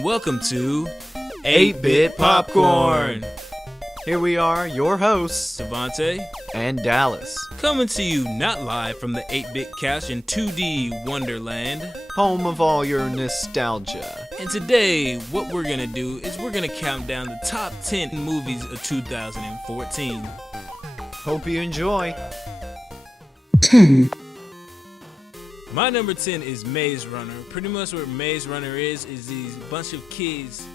and welcome to 8-Bit Popcorn. Here we are, your hosts, Devante and Dallas, coming to you not live from the 8-Bit couch in 2D Wonderland, home of all your nostalgia. And today, what we're gonna do is we're gonna count down the top 10 movies of 2014. Hope you enjoy. 10. My number 10 is Maze Runner. Pretty much what Maze Runner is these bunch of kids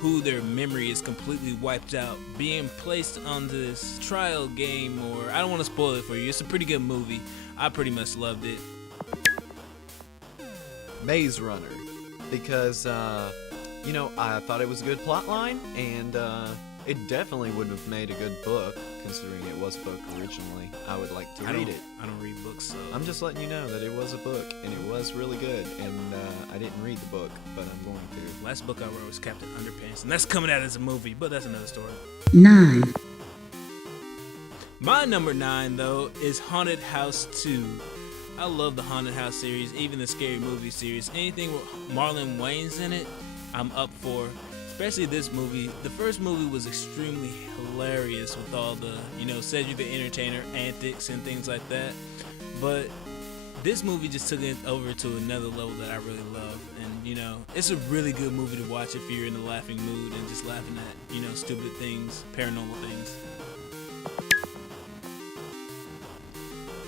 who their memory is completely wiped out, being placed on this trial game, or I don't want to spoil it for you. It's a pretty good movie. I pretty much loved it. Maze Runner, because, I thought it was a good plot line, and it definitely would have made a good book, considering it was a book originally. I would like to read it. I don't read books, so... I'm just letting you know that it was a book, and it was really good, and I didn't read the book, but I'm going to. Last book I wrote was Captain Underpants, and that's coming out as a movie, but that's another story. 9. My number 9, though, is Haunted House 2. I love the Haunted House series, even the Scary Movie series. Anything with Marlon Wayans in it, I'm up for. Especially this movie. The first movie was extremely hilarious with all the, Cedric the Entertainer antics and things like that. But this movie just took it over to another level that I really love. And, it's a really good movie to watch if you're in a laughing mood and just laughing at, stupid things, paranormal things.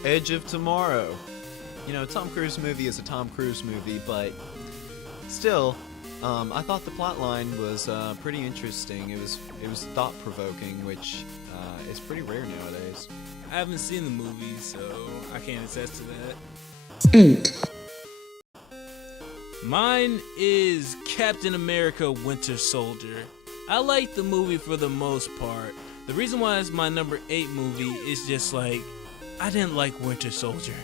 Edge of Tomorrow. Tom Cruise movie is a Tom Cruise movie, but still... I thought the plot line was pretty interesting. It was thought-provoking, which is pretty rare nowadays. I haven't seen the movie, so I can't attest to that. 8. Mine is Captain America Winter Soldier. I like the movie for the most part. The reason why it's my number 8 movie is just like, I didn't like Winter Soldier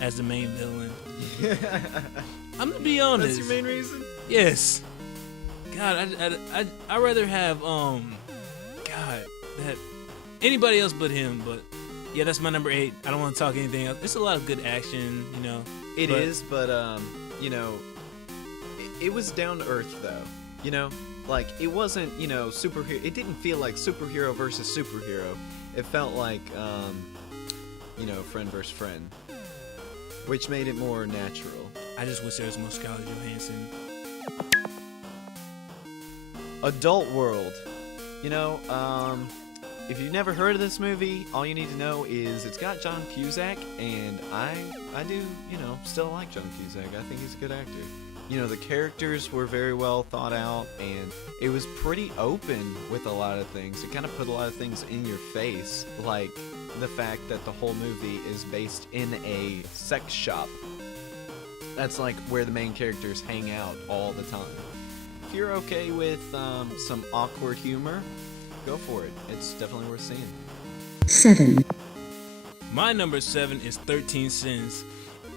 as the main villain. I'm gonna be honest. That's your main reason? Yes. God, I'd rather have that anybody else but him. But yeah, that's my number 8. I don't want to talk anything else. It's a lot of good action, It is, but it was down to earth though. Like it wasn't superhero. It didn't feel like superhero versus superhero. It felt like friend versus friend, which made it more natural. I just wish there was more Scarlett Johansson. Adult World. If you've never heard of this movie, all you need to know is it's got John Cusack, and I do, still like John Cusack. I think he's a good actor. The characters were very well thought out, and it was pretty open with a lot of things. It kind of put a lot of things in your face, like the fact that the whole movie is based in a sex shop. That's like where the main characters hang out all the time. If you're okay with some awkward humor, go for it. It's definitely worth seeing. 7. My number 7 is 13 Sins.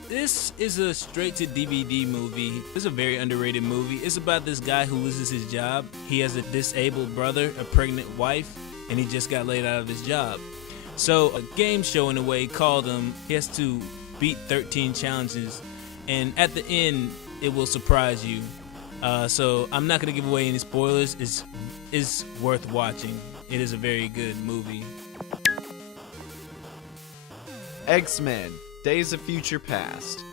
This is a straight-to-DVD movie. It's a very underrated movie. It's about this guy who loses his job. He has a disabled brother, a pregnant wife, and he just got laid out of his job. So a game show, in a way, called him. He has to beat 13 challenges, and at the end, it will surprise you. So I'm not going to give away any spoilers. It's worth watching. It is a very good movie. X-Men, Days of Future Past.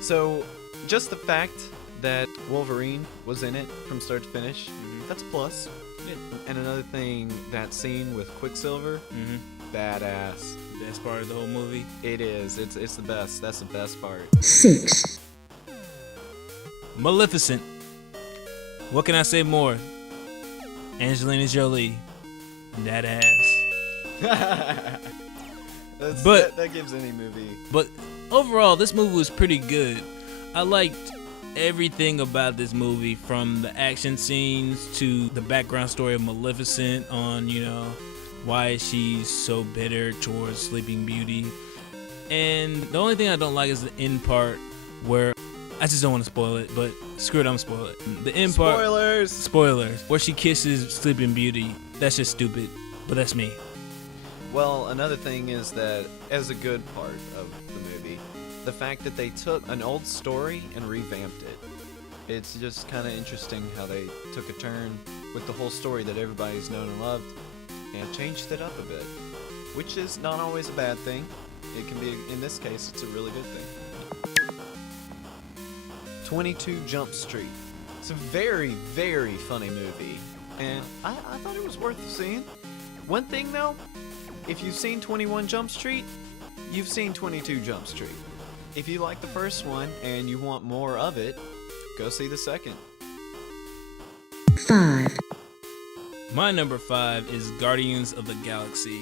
So, just the fact that Wolverine was in it from start to finish, that's a plus. Yeah. And another thing, that scene with Quicksilver, badass. Best part of the whole movie. It is. It's the best. That's the best part. 6. Maleficent. What can I say more? Angelina Jolie. That ass. That gives any movie. But overall, this movie was pretty good. I liked everything about this movie, from the action scenes to the background story of Maleficent on, why she's so bitter towards Sleeping Beauty. And the only thing I don't like is the end part where, I just don't want to spoil it, but screw it, I'm gonna spoil it. The end part. Spoilers. Where she kisses Sleeping Beauty. That's just stupid, but that's me. Well, another thing is that, as a good part of the movie, the fact that they took an old story and revamped it. It's just kind of interesting how they took a turn with the whole story that everybody's known and loved and changed it up a bit, which is not always a bad thing. It can be, in this case, it's a really good thing. 22 Jump Street. It's a very, very funny movie, and I thought it was worth seeing. One thing though, if you've seen 21 Jump Street, you've seen 22 Jump Street. If you like the first one and you want more of it, go see the second. 5, My number 5 is Guardians of the Galaxy.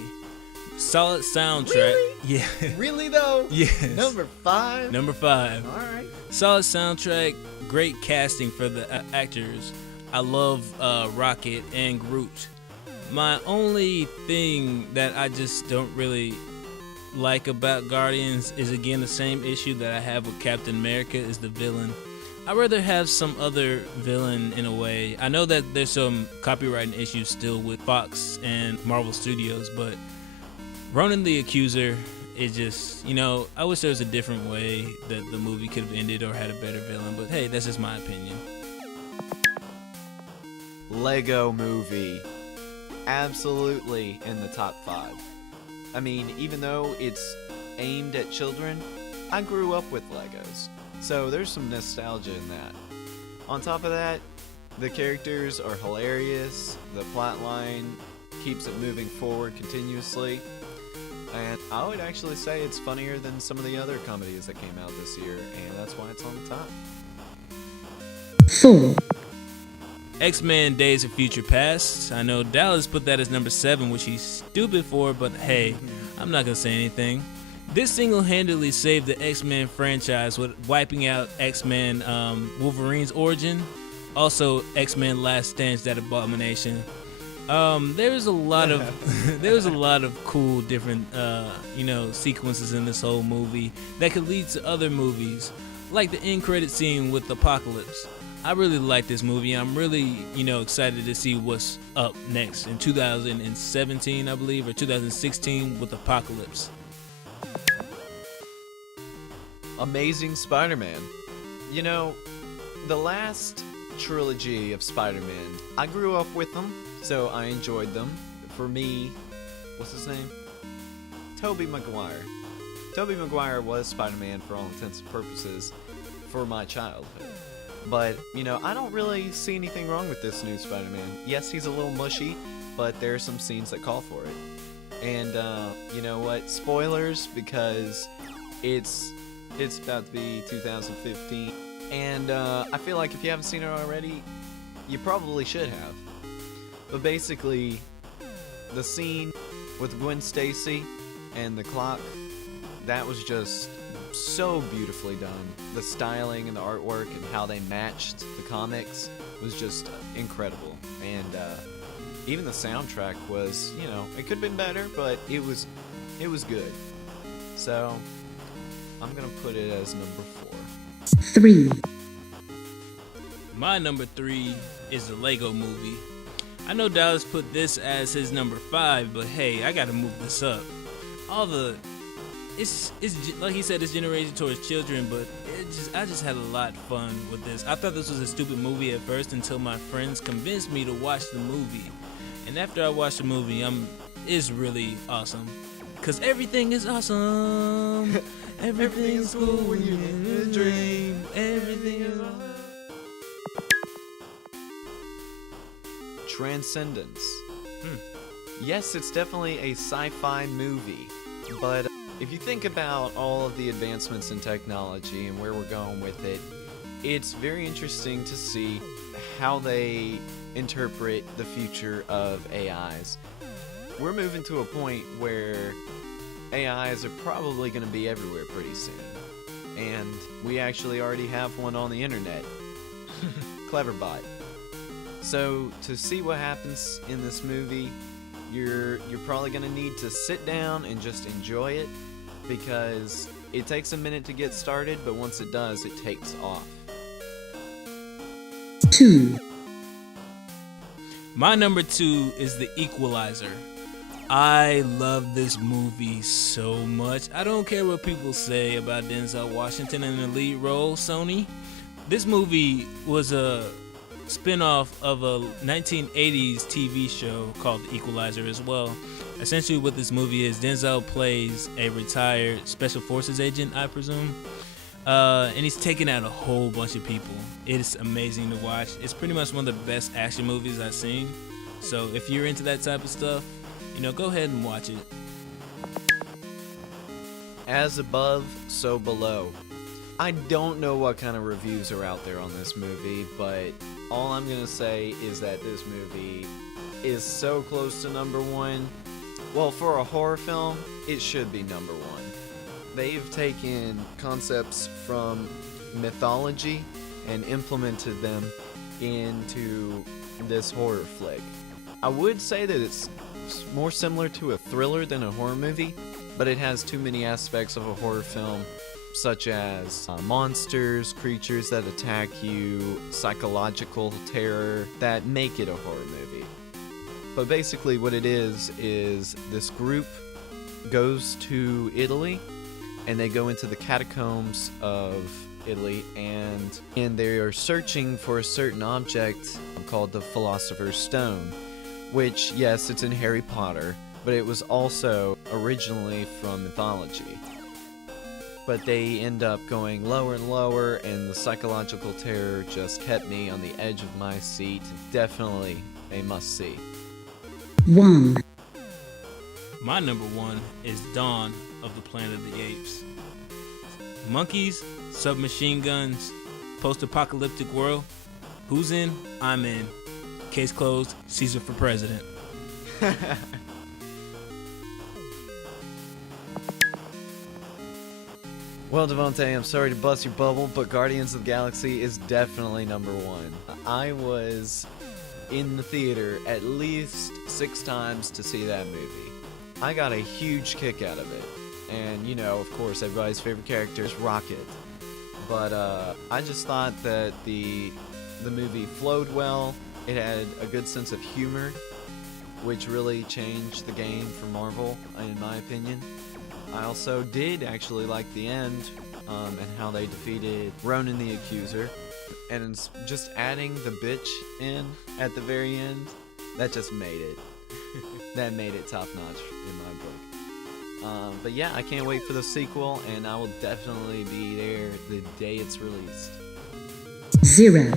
Solid soundtrack. Really? Yeah. Really though? Yes. Number 5? Number 5. Alright. Solid soundtrack, great casting for the actors. I love Rocket and Groot. My only thing that I just don't really like about Guardians is, again, the same issue that I have with Captain America, is the villain. I'd rather have some other villain in a way. I know that there's some copyright issues still with Fox and Marvel Studios, but Ronan the Accuser is just, I wish there was a different way that the movie could have ended or had a better villain, but hey, that's just my opinion. Lego Movie. Absolutely in the top 5. I mean, even though it's aimed at children, I grew up with Legos, so there's some nostalgia in that. On top of that, the characters are hilarious, the plot line keeps it moving forward continuously, and I would actually say it's funnier than some of the other comedies that came out this year, and that's why it's on the top. 4, X-Men Days of Future Past. I know Dallas put that as number 7, which he's stupid for, but hey, I'm not gonna say anything. This single-handedly saved the X-Men franchise with wiping out X-Men Wolverine's origin, also X-Men Last Stand, that abomination. There was a lot of cool different sequences in this whole movie that could lead to other movies, like the end credit scene with Apocalypse. I really like this movie. I'm really, excited to see what's up next in 2017, I believe, or 2016 with Apocalypse. Amazing Spider-Man. The last trilogy of Spider-Man, I grew up with them, so I enjoyed them. For me, what's his name? Tobey Maguire. Tobey Maguire was Spider-Man for all intents and purposes for my childhood. But, I don't really see anything wrong with this new Spider-Man. Yes, he's a little mushy, but there are some scenes that call for it. And, you know what? Spoilers, because it's about to be 2015. And, I feel like if you haven't seen it already, you probably should have. But basically, the scene with Gwen Stacy and the clock, that was just so beautifully done. The styling and the artwork and how they matched the comics was just incredible. And even the soundtrack was, it could have been better, but it was good. So I'm gonna put it as number 4. 3, My number 3 is the Lego Movie. I know Dallas put this as his number 5, but hey, I gotta move this up. It's like he said, it's generated towards children, but I just had a lot of fun with this. I thought this was a stupid movie at first until my friends convinced me to watch the movie. And after I watched the movie, it's really awesome. Cause everything is awesome. Everything's cool when you're in a dream. Everything is awesome. Transcendence. Yes, it's definitely a sci-fi movie, but if you think about all of the advancements in technology and where we're going with it, it's very interesting to see how they interpret the future of AIs. We're moving to a point where AIs are probably going to be everywhere pretty soon. And we actually already have one on the internet. Cleverbot. So to see what happens in this movie, you're probably going to need to sit down and just enjoy it, because it takes a minute to get started, but once it does, it takes off. 2, My number 2 is The Equalizer. I love this movie so much. I don't care what people say about Denzel Washington in the lead role, Sony. This movie was a spin-off of a 1980s TV show called The Equalizer as well. Essentially what this movie is, Denzel plays a retired special forces agent, I presume. And he's taking out a whole bunch of people. It's amazing to watch. It's pretty much one of the best action movies I've seen. So if you're into that type of stuff, go ahead and watch it. As above, so below. I don't know what kind of reviews are out there on this movie, but all I'm gonna say is that this movie is so close to number one. Well, for a horror film, it should be number one. They've taken concepts from mythology and implemented them into this horror flick. I would say that it's more similar to a thriller than a horror movie, but it has too many aspects of a horror film, such as monsters, creatures that attack you, psychological terror, that make it a horror movie. But basically what it is this group goes to Italy, and they go into the catacombs of Italy, and they are searching for a certain object called the Philosopher's Stone, which, yes, it's in Harry Potter, but it was also originally from mythology. But they end up going lower and lower, and the psychological terror just kept me on the edge of my seat. Definitely a must-see. 1. My number one is Dawn of the Planet of the Apes. Monkeys, submachine guns, post-apocalyptic world. Who's in? I'm in. Case closed. Caesar for president. Well, Devante, I'm sorry to bust your bubble, but Guardians of the Galaxy is definitely number one. I was in the theater at least 6 times to see that movie. I got a huge kick out of it. And, of course, everybody's favorite character is Rocket. But I just thought that the movie flowed well. It had a good sense of humor, which really changed the game for Marvel, in my opinion. I also did actually like the end, and how they defeated Ronan the Accuser. And just adding the bitch in at the very end, that just made it. That made it top notch in my book. But yeah, I can't wait for the sequel, and I will definitely be there the day it's released. 0.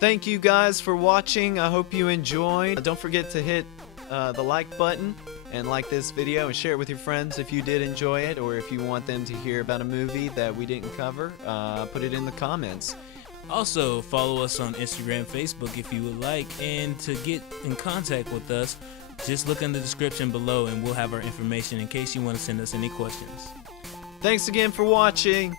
Thank you guys for watching. I hope you enjoyed. Don't forget to hit the like button and like this video and share it with your friends if you did enjoy it, or if you want them to hear about a movie that we didn't cover, put it in the comments. Also, follow us on Instagram, Facebook if you would like, and to get in contact with us, just look in the description below and we'll have our information in case you want to send us any questions. Thanks again for watching.